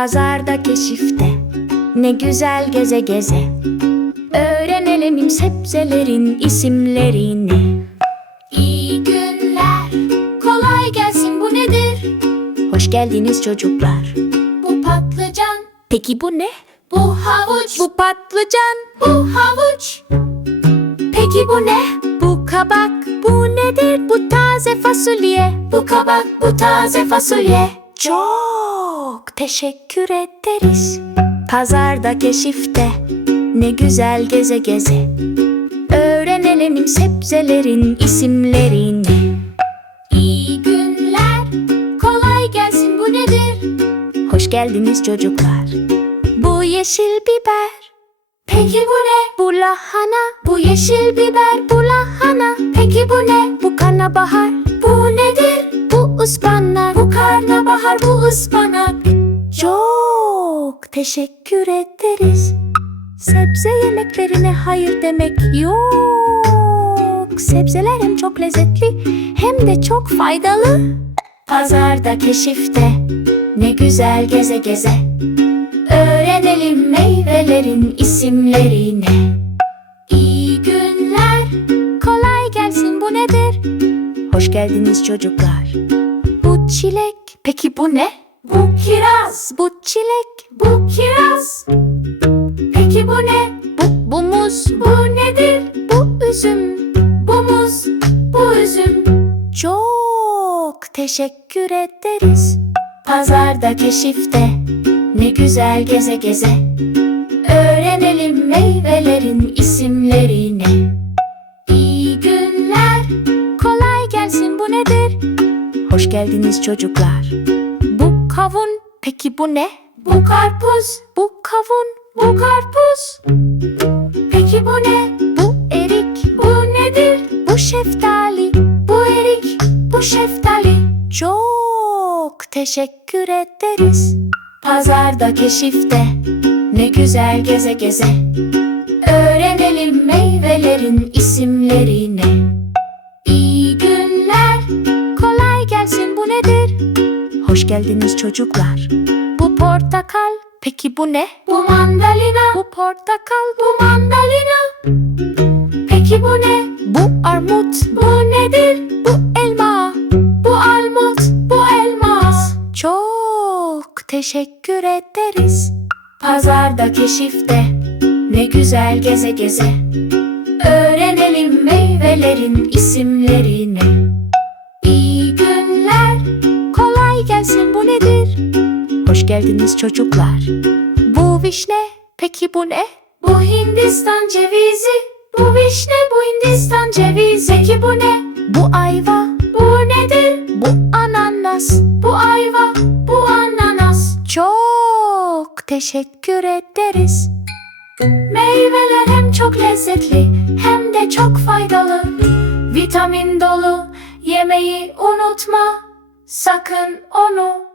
Pazarda keşifte ne güzel geze geze Öğrenelim sebzelerin isimlerini İyi günler. Kolay gelsin bu nedir? Hoş geldiniz çocuklar Bu patlıcan, Peki bu ne? bu havuç, Bu patlıcan, bu havuç. Peki bu ne? bu kabak Bu nedir? Bu taze fasulye Bu kabak, bu taze fasulye. Çok teşekkür ederiz Pazarda keşifte ne güzel geze geze Öğrenelim sebzelerin isimlerini İyi günler. Kolay gelsin bu nedir? Hoş geldiniz çocuklar Bu yeşil biber Peki bu ne? Bu lahana Bu yeşil biber, Bu lahana peki bu ne? Bu karnabahar Bu nedir? Bu ıspanak Bu karnabahar, bu ıspanak. Çok teşekkür ederiz Sebze yemeklerine hayır demek yok Sebzeler hem çok lezzetli hem de çok faydalı Pazarda keşifte ne güzel geze geze Öğrenelim meyvelerin isimlerini İyi günler. Kolay gelsin bu nedir? Hoş geldiniz çocuklar Bu çilek Peki bu ne? Bu kiraz, Bu çilek bu kiraz. Peki bu ne? Bu, bu muz Bu nedir? Bu üzüm Bu muz, bu üzüm. Çok teşekkür ederiz Pazarda keşifte ne güzel geze geze Öğrenelim meyvelerin isimlerini İyi günler. Kolay gelsin bu nedir? Hoş geldiniz çocuklar kavun Peki bu ne? Bu karpuz, Bu kavun bu karpuz. Peki bu ne? Bu erik Bu nedir? Bu şeftali Bu erik, bu şeftali. Çok teşekkür ederiz Pazarda keşifte ne güzel geze geze Öğrenelim meyvelerin isimlerini Hoş geldiniz çocuklar Bu portakal Peki bu ne? Bu mandalina, Bu portakal bu mandalina. Peki bu ne? Bu armut Bu nedir? Bu elma Bu armut, bu elmas. Çok teşekkür ederiz Pazarda keşifte ne güzel geze geze Öğrenelim meyvelerin isimlerini Hoş geldiniz çocuklar Bu vişne Peki bu ne? Bu Hindistan cevizi, bu vişne, bu Hindistan cevizi. Peki bu ne? Bu ayva Bu nedir? Bu ananas Bu ayva, bu ananas. Çok teşekkür ederiz Meyveler hem çok lezzetli hem de çok faydalı. Vitamin dolu yemeği unutma. Sakın onu